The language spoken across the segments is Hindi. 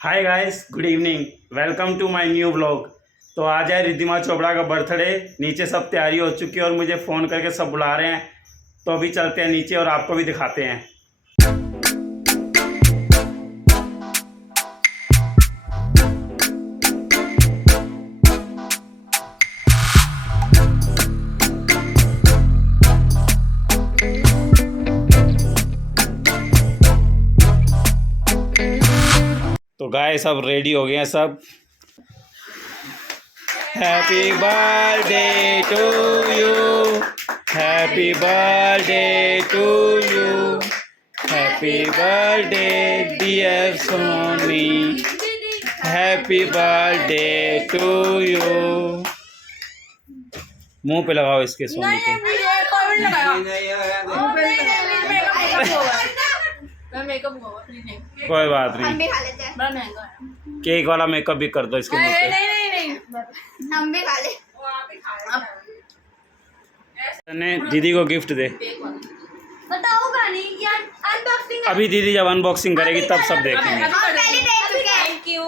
Hi guys, good evening, welcome to my new vlog. तो आज है रिद्धिमा चोपड़ा का बर्थडे। नीचे सब तैयारी हो चुकी है और मुझे फ़ोन करके सब बुला रहे हैं। तो अभी चलते हैं नीचे और आपको भी दिखाते हैं। तो गाइस सब रेडी हो गए हैं सब। Happy birthday to you, happy birthday to you, happy birthday dear Soni, happy birthday to you. मुंह पे लगाओ इसके सोनी के। कोई बात नहीं, केक वाला मेकअप भी कर दो इसके मुंह पे। हम भी खा ले। ने दीदी को गिफ्ट दे। बताओ गानी यार, अनबॉक्सिंग अभी दीदी जब अनबॉक्सिंग करेगी तब सब देखेंगे। पहले देख चुके हैं। Thank you.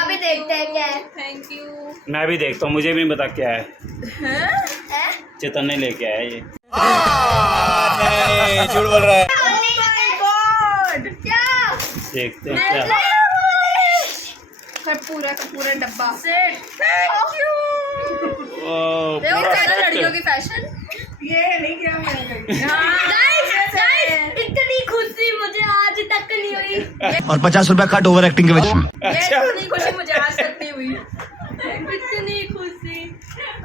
अभी देखते हैं क्या है। Thank you. मैं भी देखता हूँ, मुझे भी नहीं पता क्या है। हैं? चेतन ने लेके आया ये। नहीं, झूठ बोल रहा है। क्या? देखते हैं क्या। पूरा का पूरा डब्बा। Thank you. ओ, देखो पूरा सारा set। लड़कियों की फैशन। ये नहीं किया मैंने। गाइस, इतनी खुशी मुझे आज तक नहीं हुई। और 50 रुपया कट ओवर एक्टिंग के वजह से। अच्छा, इतनी खुशी मुझे आज तक नहीं हुई। इतनी खुशी।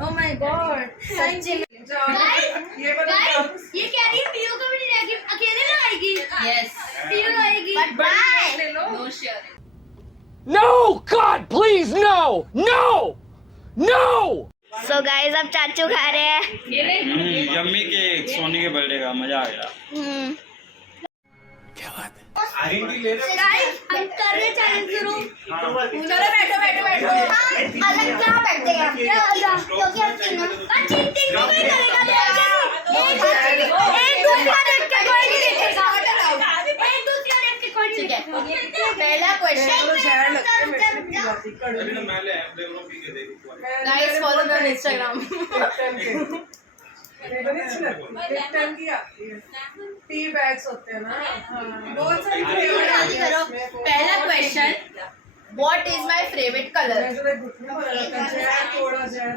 Oh my God. सच्ची। गाइस, ये कह रही है पीयू को भी नहीं लेगी, अकेले ना आएगी। यस। पीयू आएगी। Bye. No sharing. No! God, please, no! No! No! So guys, अब चाचू खा रहे हैं। यम्मी केक, सोनी के बर्थडे का मजा आ गया। गाइस, हम कर रहे चैलेंज शुरू। चलो बैठो बैठो बैठो। अलग क्या बैठते हैं क्योंकि हम तीनों चीटिंग नहीं करेगा। एक दूसरा देख के कोई नहीं देखेगा। एक दूसरा देख के कोई नहीं देखेगा। पहला question. Guys follow me on Instagram. Tea bags होते हैं ना, बहुत सारी जल्दी करो। पहला question, what is my favourite colour? थोड़ा जहर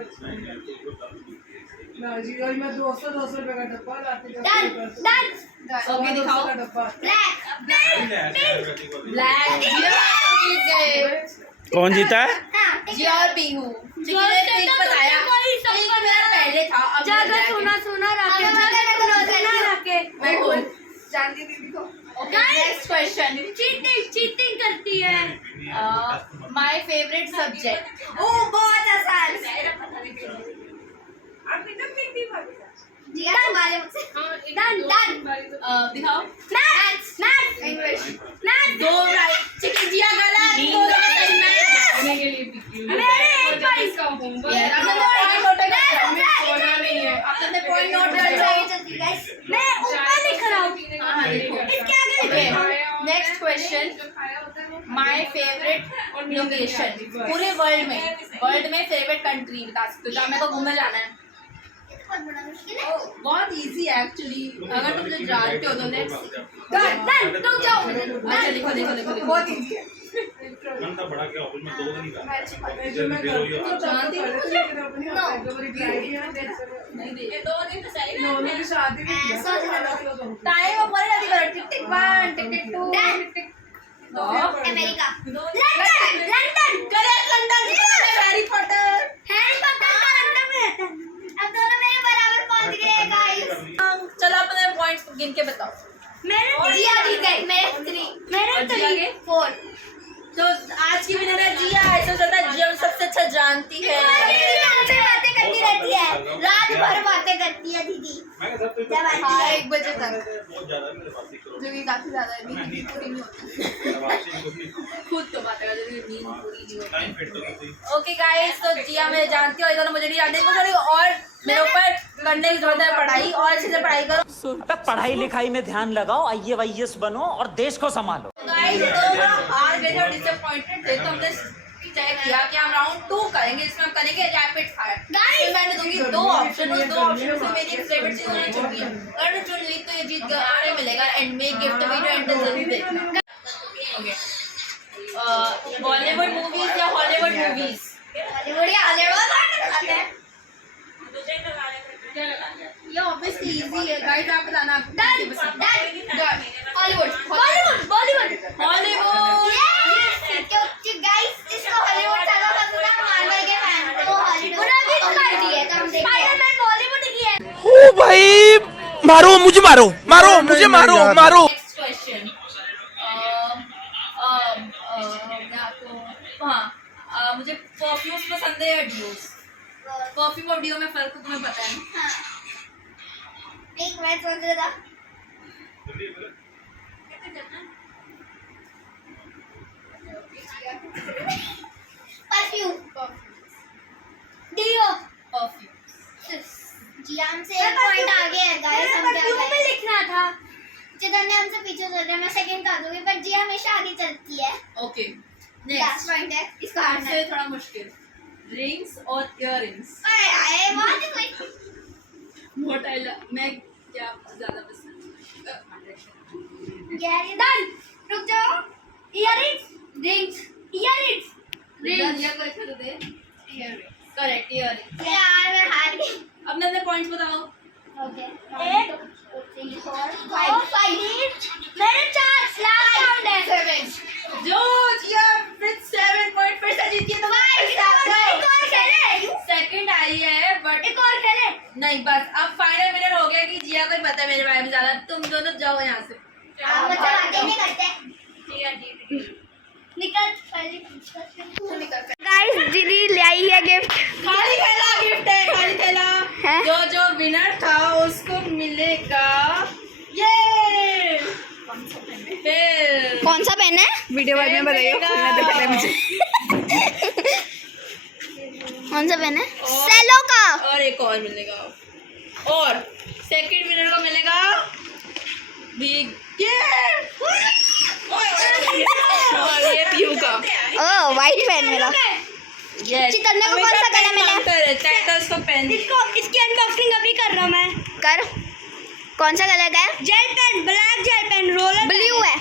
ना जी। और मैं 200 रुपए का डब्बा लाती हूँ। डन। ओके दिखाओ। ब्लैक। कौन जीता है? जी और पीहू। चिकन ने पिंक बताया। पिंक मेरा पहले था। अब ज्यादा सुना रखे। मैं बोल जानती दीदी को। नेक्स्ट क्वेश्चन, चीटिंग करती है। My favourite subject. ओ बहुत आसान। जिया तुम्हारे मुझसे। डन। दिखाओ। मैथ्स। इंग्लिश। मैथ्स। दो राइट। चिकन जिया गलत। दो राइट। मेरे एक पॉइंट। यार आपने पॉइंट नोट कर आपने पॉइंट नोट कर मैं ऊपर लिख रहा हूँ। हाँ देखो इसके आगे लिखे। Next question, my favourite location पूरे वर्ल्ड में फेवरेट कंट्री बता सकते हो जहाँ मेरे को घूमने जाना है। बहुत बड़ा मुश्किल है। बहुत इजी है एक्चुअली, अगर तुम मुझे जानते हो तो नेक्स्ट। डन। तुम जाओ। अच्छा लिखो। बहुत इजी है। बड़ा क्या में 2 दिन का। जो मैं करती हूँ जानती हूँ। नहीं दे। ये 2 दिन तो सही है। नॉर्मल की शादी भी की है। टाइम ऊपर जल्दी करो। टिक टिक 1 टिक टिक 2 टिक टिक 2। America. London. Correct London. Harry Potter. Harry Potter का लंदन में रहता है। अब दोनों मेरे बराबर पहुंच गए गाइस। चलो अपने पॉइंट्स गिन के बताओ। मेरे जिया जीत गए। मेरे 3 4। तो आज की विनर है जिया। ऐसा चलता है जिया सबसे अच्छा जानती है। बातें करती रहती है, रात भर बातें करती है दीदी। जब आती है 1 बजे तक, जो कि काफी ज्यादा है। नींद पूरी नहीं होती। खुद तो बातें करती है, नींद पूरी नहीं होती। ओके गाइस, तो जिया मैं जानती हूँ, इधर मुझे नहीं जानती। थोड़ी और मेरे ऊपर करने की जरूरत है पढ़ाई, और अच्छे से पढ़ाई करो। पढ़ाई लिखाई में ध्यान लगाओ, IAS बनो और देश को संभालो। गाइस तो हार गए थे और डिसअपॉइंटेड थे, तो हमने तय किया कि हम राउंड 2 करेंगे, जिसमें हम करेंगे रैपिड फायर। तो मैंने दूंगी 2 ऑप्शन, उस 2 ऑप्शन में से मेरी एक फेवरेट चीज उन्होंने चुन लिया। अगर मैं चुन ली तो ये जीत गया, आने मिलेगा एंड में गिफ्ट, वीडियो एंड जरूर देखना। ओके, बॉलीवुड मूवीज या हॉलीवुड मूवीज? बॉलीवुड या हॉलीवुड खाते हैं। ये ऑब्वियसली इजी है गाइस, आप बताना आपको done done Hollywood Bollywood Bollywood Hollywood. क्योंकि गाइस इसको हॉलीवुड ज्यादा पसंद है, मार्वल के फैन को हॉलीवुड कर दिया तो हम देखते हैं। स्पाइडरमैन बॉलीवुड की है। ओ भाई मारो मुझे, मारो मुझे, मारो। नेक्स्ट क्वेश्चन, मैं आपको हाँ मुझे परफ्यूम्स पसंद है या डियोस? परफ्यूम और डियो में फर्क तो तुम्हें पता है ना? हाँ। एक मिनट सोच रहा था। Perfume deo perfume. जी हमसे एक पॉइंट आगे है गाइस, हम परफ्यूम में लिखना था। जिधर ने हमसे पीछे चल रहा है, मैं सेकंड कर दूंगी, पर जी हमेशा आगे चलती है। ओके लास्ट नेक्स्ट, पॉइंट है इसको आना आपसे थोड़ा मुश्किल, रिंग्स और इयररिंग्स? आए बहुत ही कोई व्हाट आई मैं क्या ज्यादा पसंद? यार डन रुक जाओ। इयररिंग्स रिंग्स इयररिंग्स रिंग्स या कोई कर दे। Earrings correct, earrings. यार मैं हार गई। अब अपने पॉइंट्स बताओ। ओके 1 2 3 4 5 मेरे 4 लास्ट राउंड है 7 जो जिया विद 7 पॉइंट फिर से जीती है तो एक और खेले सेकंड आई है, बट एक और खेले नहीं बस अब फाइनल विनर हो गया कि जिया को ही पता है मेरे बारे में ज्यादा। तुम दोनों जाओ यहाँ से। मतलब आगे नहीं करते जिया जीत निकल पहले गाइस दीदी ले आई है गिफ्ट। खाली थैला गिफ्ट है, खाली थैला। है? जो विनर था उसको मिलेगा ये फिर कौन सा पेन है? वीडियो बाद में बताइए, खुलना तो पहले मुझे। कौन सा पेन है? सेलो का। और एक और मिलेगा, और सेकंड विनर को मिलेगा बिग और ये पीयू का। ओह वाइट पेन मेरा। यस, चितन्ने को कौन सा कलर मिला? है उसको पेन। इसकी अनबॉक्सिंग अभी कर रहा हूं मैं। कर। कौन सा कलर का है? Gel pen, black gel pen, roller blue है,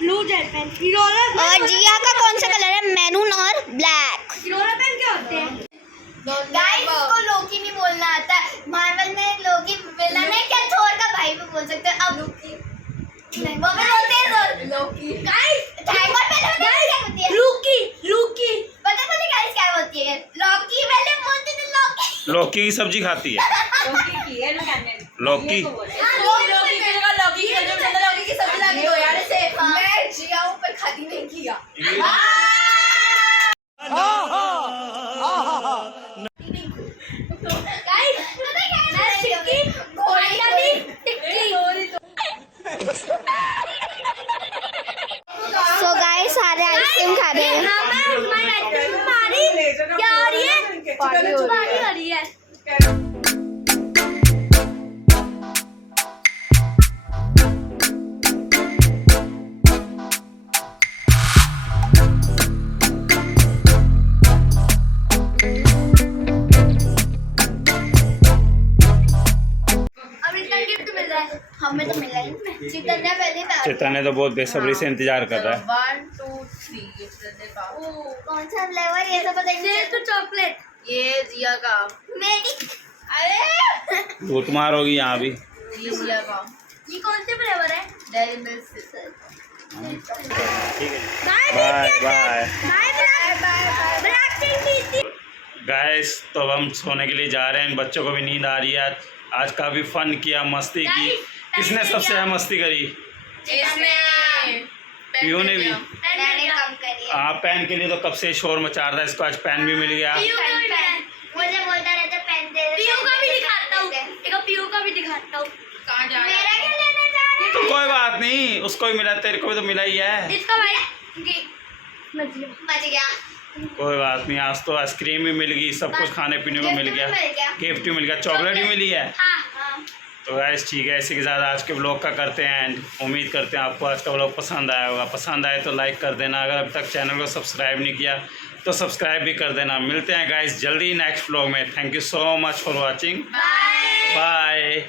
ब्लू जेल पेन, रोलर। और जिया का कौन सा कलर है? मैरून और ब्लैक। रोलर पेन क्या होते हैं? गाइस को लोकी नहीं बोलना आता है। मार्वल में लोकी विलन है, क्या थोर का भाई भी बोल सकते हैं। अब लोकी नहीं वो भी बोलते हैं लोकी। गाइस थैंक गॉड पहले क्या होती है? लोकी लोकी पता नहीं गाइस क्या होती है? लौकी पहले बोलते थे लौकी। लौकी की सब्जी खाती है। लौकी की है ना कहने। लौकी लौकी की जगह लौकी की सब्जी बना, लौकी की सब्जी ला के दो यार इसे। मैं जिया हूं पर खाती नहीं किया। गाइस पता क्या है? मैं टिक्की फाइनली टिक्की। सो गाइस सारे आइसक्रीम खा रहे हैं। हमारी आइसक्रीम हमारी क्या हो रही है? पार्टी हो रही है। अब रिटर्न गिफ्ट मिल रहा है, हमें तो मिला ही नहीं। चितन्या पहले था। चैतन्य तो बहुत बेसब्री से इंतजार कर रहा है। 1 2 3 कौन सा फ्लेवर ये सब बताइए। तो चॉकलेट ये जिया का। मेरी अरे लूट मार होगी यहाँ भी। ये जिया का। ये कौन से फ्लेवर है? डेयरी मिल्क से। ठीक है, बाय बाय गाइस। तो अब हम सोने के लिए जा रहे हैं। इन बच्चों को भी नींद आ रही है। आज काफ़ी फन किया, मस्ती की। किसने सबसे ज़्यादा मस्ती करी? इसमें पीयू ने भी। मैंने कम करी है। हाँ, पेन के लिए तो कब से शोर मचा रहा था। इसको आज पेन भी मिल गया। मुझे बोलता रहता पेन दे। पीयू का भी दिखाता हूँ, देखो पीयू का भी दिखाता हूँ। कहाँ जा रहा है? मेरा क्या लेना चाह रहा है? तो कोई बात नहीं, उसको भी मिला, तेरे को भी तो मिला ही है। इसका भाई बच गया। कोई बात नहीं, आज तो आइसक्रीम भी मिल गई, सब कुछ खाने पीने को मिल गया, गिफ्ट भी मिल गया, चॉकलेट भी मिली है। हाँ तो गाइस ठीक है, इसी के साथ आज के ब्लॉग का करते हैं एंड उम्मीद करते हैं आपको आज का ब्लॉग पसंद आया होगा। पसंद आए तो लाइक कर देना, अगर अभी तक चैनल को सब्सक्राइब नहीं किया तो सब्सक्राइब भी कर देना। मिलते हैं गाइस जल्दी नेक्स्ट ब्लॉग में। Thank you so much for watching. Bye.